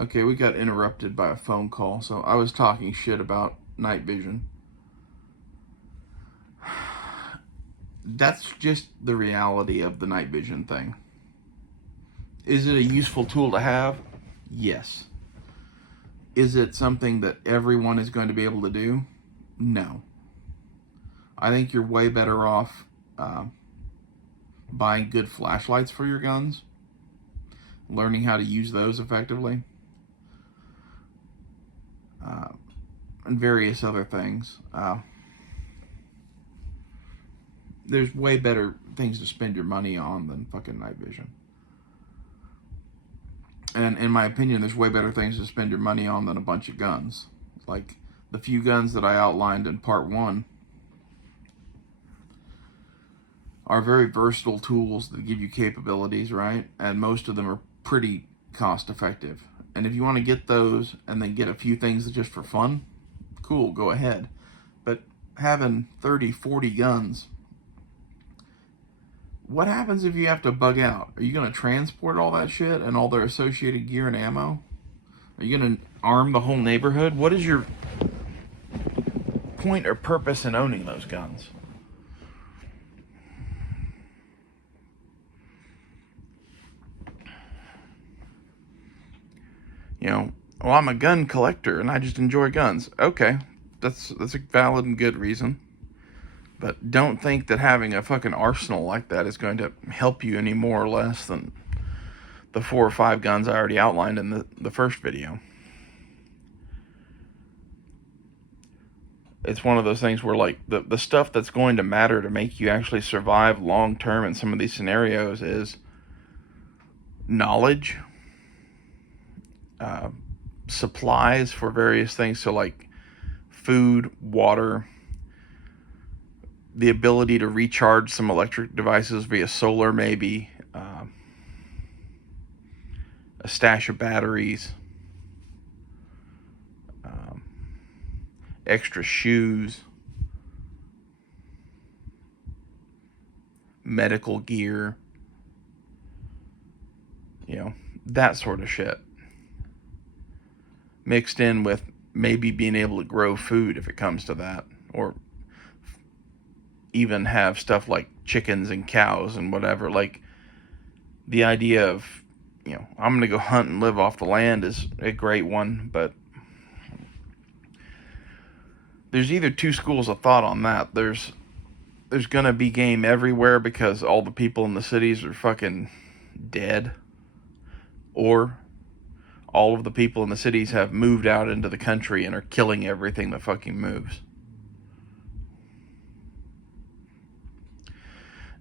Okay, we got interrupted by a phone call, so I was talking shit about night vision. That's just the reality of the night vision thing. Is it a useful tool to have? Yes. Is it something that everyone is going to be able to do? No. I think you're way better off buying good flashlights for your guns, learning how to use those effectively, and various other things. There's way better things to spend your money on than fucking night vision. And in my opinion, there's way better things to spend your money on than a bunch of guns. Like the few guns that I outlined in part one are very versatile tools that give you capabilities, right? And most of them are pretty cost effective. And if you want to get those and then get a few things just for fun, cool, go ahead. But having 30, 40 guns, what happens if you have to bug out? Are you going to transport all that shit and all their associated gear and ammo? Are you going to arm the whole neighborhood? What is your point or purpose in owning those guns? You know, well, I'm a gun collector and I just enjoy guns. Okay, that's a valid and good reason. But don't think that having a fucking arsenal like that is going to help you any more or less than the 4 or 5 guns I already outlined in the first video. It's one of those things where, like, the stuff that's going to matter to make you actually survive long term in some of these scenarios is knowledge, supplies for various things. So, like, food, water, the ability to recharge some electric devices via solar, maybe, a stash of batteries, extra shoes, medical gear, you know, that sort of shit. Mixed in with maybe being able to grow food if it comes to that, or even have stuff like chickens and cows and whatever. Like, the idea of, you know, I'm going to go hunt and live off the land is a great one, but there's either two schools of thought on that. There's going to be game everywhere because all the people in the cities are fucking dead, or all of the people in the cities have moved out into the country and are killing everything that fucking moves.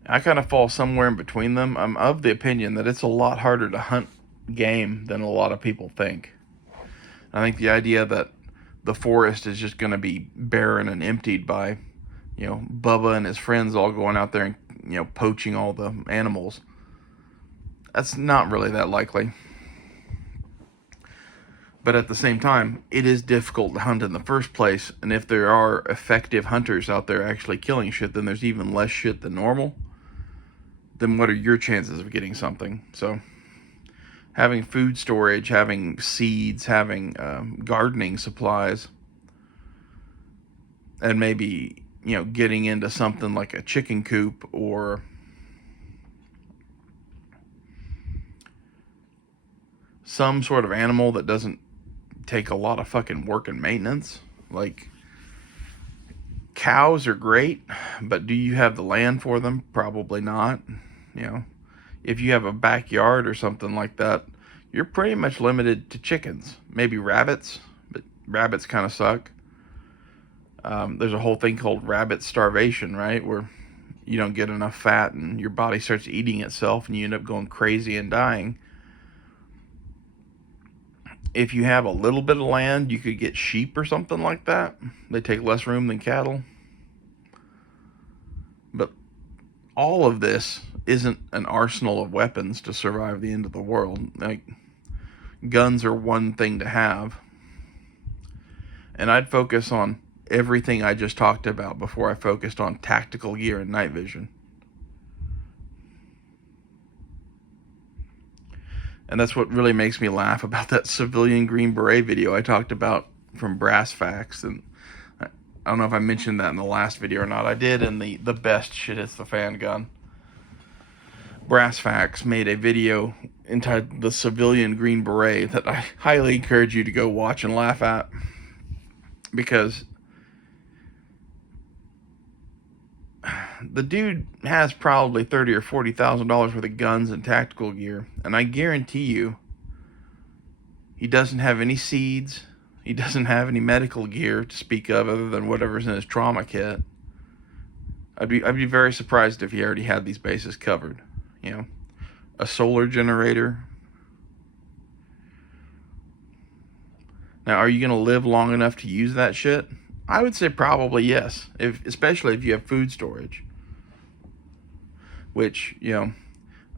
I kind of fall somewhere in between them. I'm of the opinion that it's a lot harder to hunt game than a lot of people think. I think the idea that the forest is just going to be barren and emptied by, you know, Bubba and his friends all going out there and, you know, poaching all the animals, that's not really that likely. But at the same time, it is difficult to hunt in the first place, and if there are effective hunters out there actually killing shit, then there's even less shit than normal. Then what are your chances of getting something? So having food storage, having seeds, having gardening supplies, and maybe, you know, getting into something like a chicken coop or some sort of animal that doesn't take a lot of fucking work and maintenance. Like, cows are great, but do you have the land for them? Probably not. You know, if you have a backyard or something like that, you're pretty much limited to chickens. Maybe rabbits, but rabbits kind of suck. There's a whole thing called rabbit starvation, right? Where you don't get enough fat and your body starts eating itself and you end up going crazy and dying. If you have a little bit of land, you could get sheep or something like that. They take less room than cattle. But all of this isn't an arsenal of weapons to survive the end of the world. Like, guns are one thing to have. And I'd focus on everything I just talked about before I focused on tactical gear and night vision. And that's what really makes me laugh about that civilian Green Beret video I talked about from Brass Facts. And I don't know if I mentioned that in the last video or not. I did in the best shit hits the fan gun. Brass Facts made a video entitled The Civilian Green Beret that I highly encourage you to go watch and laugh at, because the dude has probably $30,000 or $40,000 worth of guns and tactical gear, and I guarantee you he doesn't have any seeds, he doesn't have any medical gear to speak of other than whatever's in his trauma kit. I'd be very surprised if he already had these bases covered. You know, a solar generator. Now, are you going to live long enough to use that shit? I would say probably yes, especially if you have food storage. Which, you know,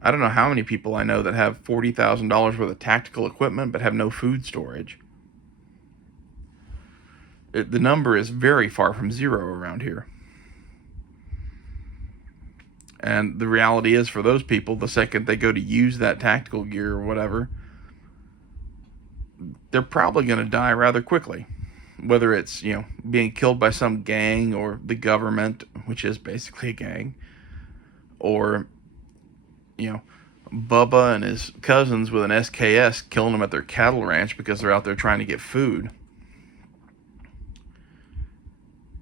I don't know how many people I know that have $40,000 worth of tactical equipment but have no food storage. The number is very far from zero around here. And the reality is, for those people, the second they go to use that tactical gear or whatever, they're probably going to die rather quickly. Whether it's, you know, being killed by some gang or the government, which is basically a gang, or, you know, Bubba and his cousins with an SKS killing them at their cattle ranch because they're out there trying to get food.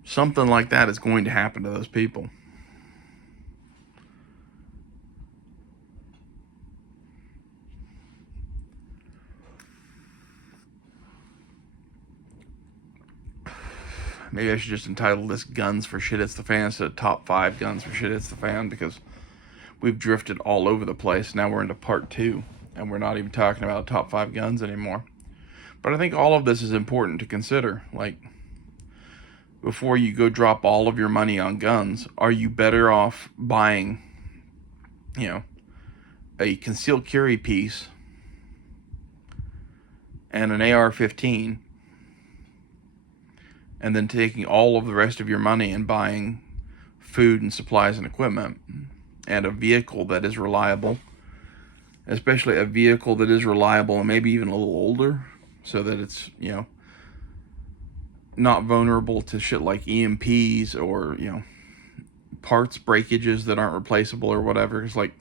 Something like that is going to happen to those people. Maybe I should just entitle this Guns for Shit Hits the Fan instead of Top 5 Guns for Shit Hits the Fan, because we've drifted all over the place. Now we're into part 2, and we're not even talking about top 5 guns anymore. But I think all of this is important to consider. Like, before you go drop all of your money on guns, are you better off buying, you know, a concealed carry piece and an AR-15, and then taking all of the rest of your money and buying food and supplies and equipment and a vehicle that is reliable, especially a vehicle that is reliable and maybe even a little older, so that it's, you know, not vulnerable to shit like EMPs or, you know, parts breakages that aren't replaceable or whatever. It's like,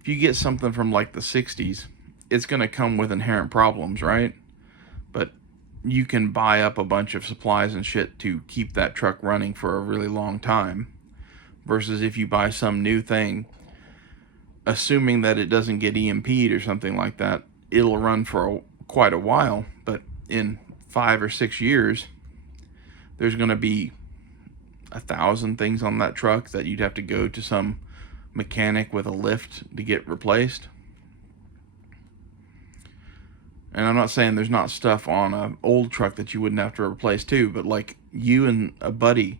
if you get something from like the 60s, it's going to come with inherent problems, right? But you can buy up a bunch of supplies and shit to keep that truck running for a really long time, versus if you buy some new thing, assuming that it doesn't get EMP'd or something like that, it'll run for quite a while, but in 5 or 6 years, there's going to be 1,000 things on that truck that you'd have to go to some mechanic with a lift to get replaced. And I'm not saying there's not stuff on an old truck that you wouldn't have to replace too, but like you and a buddy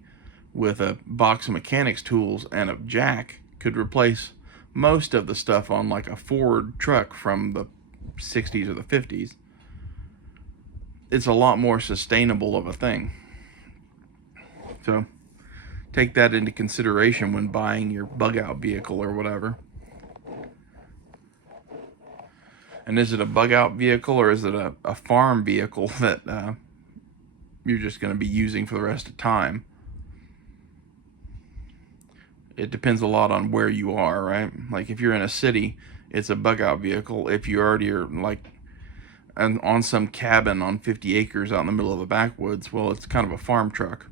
with a box of mechanics tools and a jack could replace most of the stuff on like a Ford truck from the 60s or the 50s. It's a lot more sustainable of a thing. So take that into consideration when buying your bug out vehicle or whatever. And is it a bug out vehicle, or is it a farm vehicle that you're just going to be using for the rest of time? It depends a lot on where you are, right? Like if you're in a city, it's a bug out vehicle. If you already are like on some cabin on 50 acres out in the middle of the backwoods, well, it's kind of a farm truck.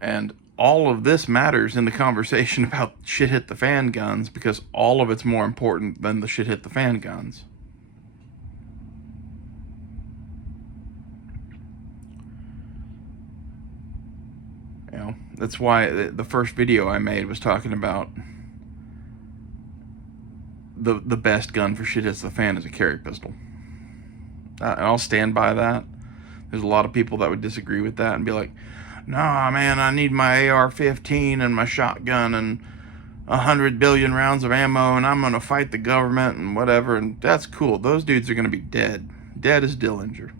And all of this matters in the conversation about shit hit the fan guns, because all of it's more important than the shit hit the fan guns. You know, that's why the first video I made was talking about the best gun for shit hits the fan is a carry pistol. And I'll stand by that. There's a lot of people that would disagree with that and be like, nah, man, I need my AR-15 and my shotgun and 100 billion rounds of ammo, and I'm going to fight the government and whatever. And that's cool. Those dudes are going to be dead. Dead as Dillinger.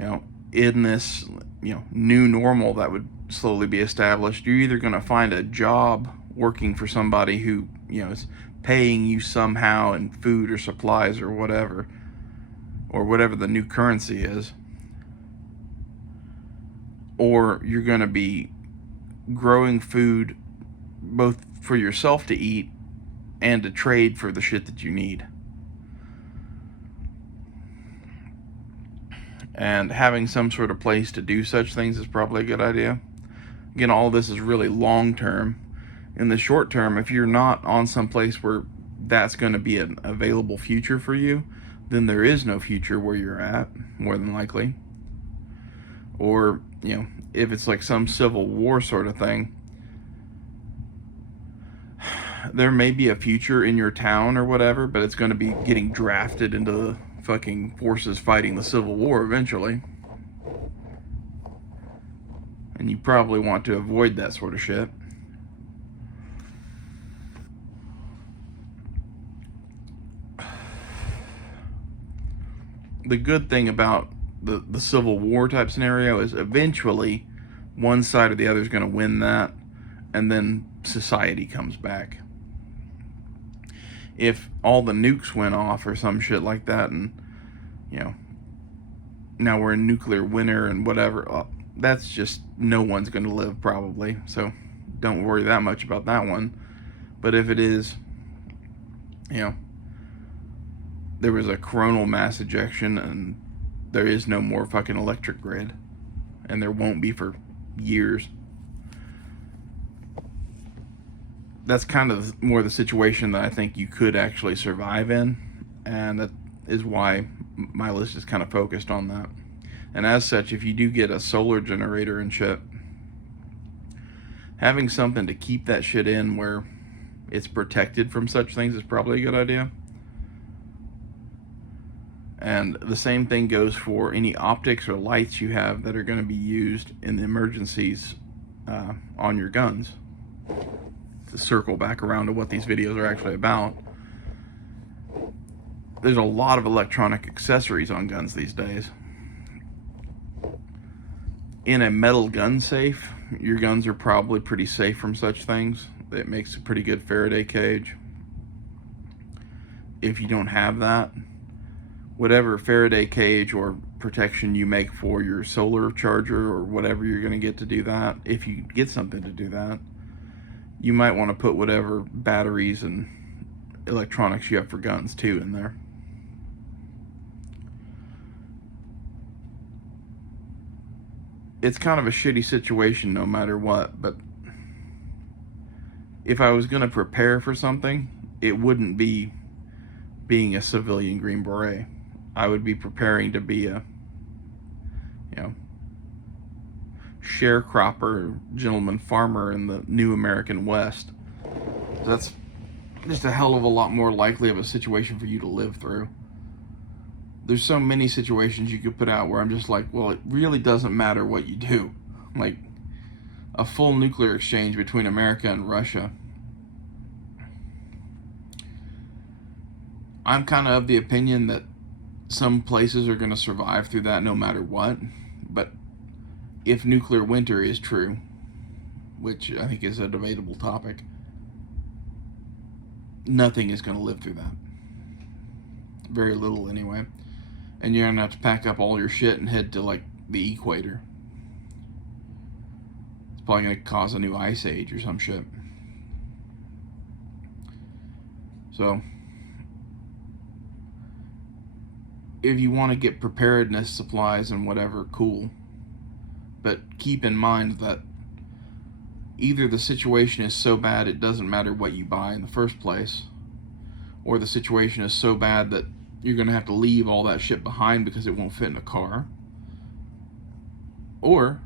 you know, in this, you know, new normal that would slowly be established, you're either going to find a job working for somebody who, you know, is paying you somehow in food or supplies or whatever the new currency is, or you're going to be growing food both for yourself to eat and to trade for the shit that you need. And having some sort of place to do such things is probably a good idea. Again, all of this is really long term. In the short term, if you're not on some place where that's going to be an available future for you, then there is no future where you're at, more than likely. Or, you know, if it's like some civil war sort of thing, there may be a future in your town or whatever, but it's going to be getting drafted into the fucking forces fighting the Civil War eventually. And you probably want to avoid that sort of shit. The good thing about the Civil War type scenario is eventually one side or the other is going to win that, and then society comes back. If all the nukes went off or some shit like that, and, you know, now we're in nuclear winter and whatever, that's just, no one's going to live probably, so don't worry that much about that one. But if it is, you know, there was a coronal mass ejection and there is no more fucking electric grid, and there won't be for years, that's kind of more the situation that I think you could actually survive in, and that is why my list is kind of focused on that. And as such, if you do get a solar generator and shit, having something to keep that shit in where it's protected from such things is probably a good idea. And the same thing goes for any optics or lights you have that are going to be used in the emergencies on your guns. To circle back around to what these videos are actually about, there's a lot of electronic accessories on guns these days. In a metal gun safe, your guns are probably pretty safe from such things. It makes a pretty good Faraday cage. If you don't have that, whatever Faraday cage or protection you make for your solar charger or whatever you're going to get to do that, if you get something to do that, you might want to put whatever batteries and electronics you have for guns too in there. It's kind of a shitty situation no matter what, but if I was going to prepare for something, it wouldn't be being a civilian Green Beret. I would be preparing to be a, you know, sharecropper, gentleman farmer in the new American West. That's just a hell of a lot more likely of a situation for you to live through. There's so many situations you could put out where I'm just like, well, it really doesn't matter what you do. Like a full nuclear exchange between America and Russia. I'm kind of the opinion that some places are going to survive through that no matter what. But if nuclear winter is true, which I think is a debatable topic, nothing is going to live through that. Very little anyway. And you're going to have to pack up all your shit and head to like the equator. It's probably going to cause a new ice age or some shit. So if you want to get preparedness supplies and whatever, cool. But keep in mind that either the situation is so bad it doesn't matter what you buy in the first place, or the situation is so bad that you're going to have to leave all that shit behind because it won't fit in a car, or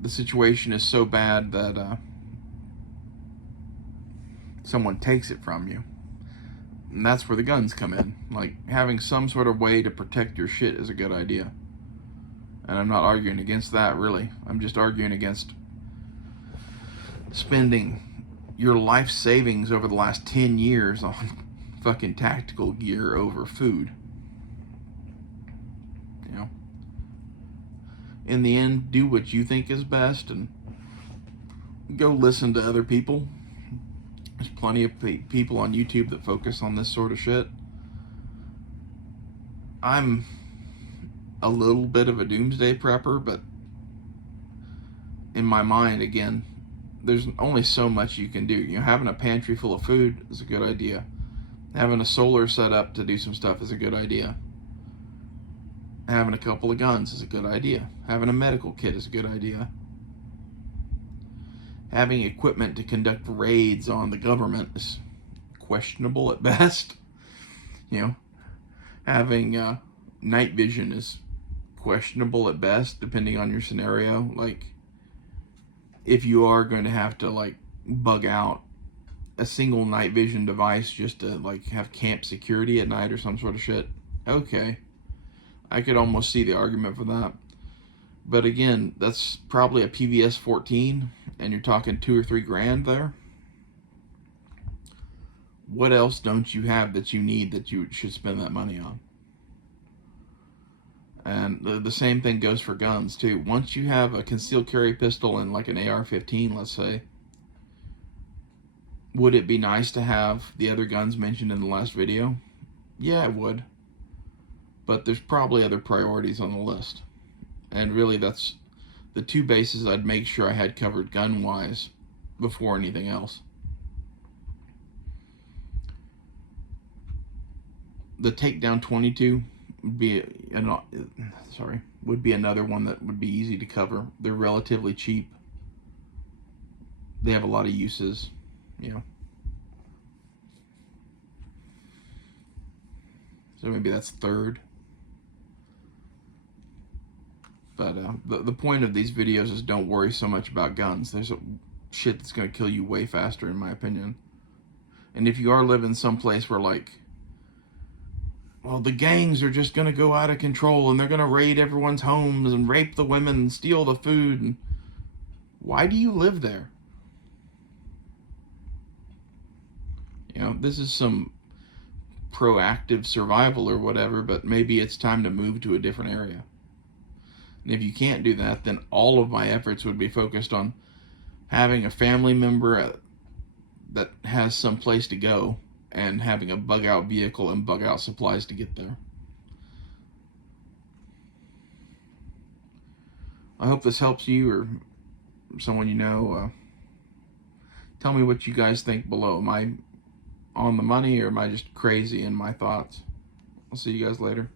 the situation is so bad that someone takes it from you. And that's where the guns come in. Like, having some sort of way to protect your shit is a good idea. And I'm not arguing against that, really. I'm just arguing against spending your life savings over the last 10 years on fucking tactical gear over food. in the end, do what you think is best and go listen to other people. There's plenty of people on YouTube that focus on this sort of shit. I'm a little bit of a doomsday prepper, but in my mind, again, there's only so much you can do. You know, having a pantry full of food is a good idea. Having a solar set up to do some stuff is a good idea. Having a couple of guns is a good idea. Having a medical kit is a good idea. Having equipment to conduct raids on the government is questionable at best. You know, having night vision is questionable at best, depending on your scenario. Like, if you are going to have to like bug out a single night vision device just to like have camp security at night or some sort of shit, okay, I could almost see the argument for that. But again, that's probably a PVS 14, and you're talking $2 or $3 grand there. What else don't you have that you need that you should spend that money on? And the same thing goes for guns too. Once you have a concealed carry pistol and like an AR-15, let's say, would it be nice to have the other guns mentioned in the last video? Yeah, it would. But there's probably other priorities on the list. And really, that's the two bases I'd make sure I had covered gun-wise before anything else. The Takedown 22 would be another one that would be easy to cover. They're relatively cheap. They have a lot of uses, you know. So maybe that's third. But the point of these videos is don't worry so much about guns. There's a shit that's going to kill you way faster, in my opinion. And if you are living someplace where, like, well, the gangs are just going to go out of control and they're going to raid everyone's homes and rape the women and steal the food, and why do you live there? You know, this is some proactive survival or whatever, but maybe it's time to move to a different area. And if you can't do that, then all of my efforts would be focused on having a family member that has some place to go and having a bug out vehicle and bug out supplies to get there. I hope this helps you or someone you know. Tell me what you guys think below. Am I on the money or am I just crazy in my thoughts? I'll see you guys later.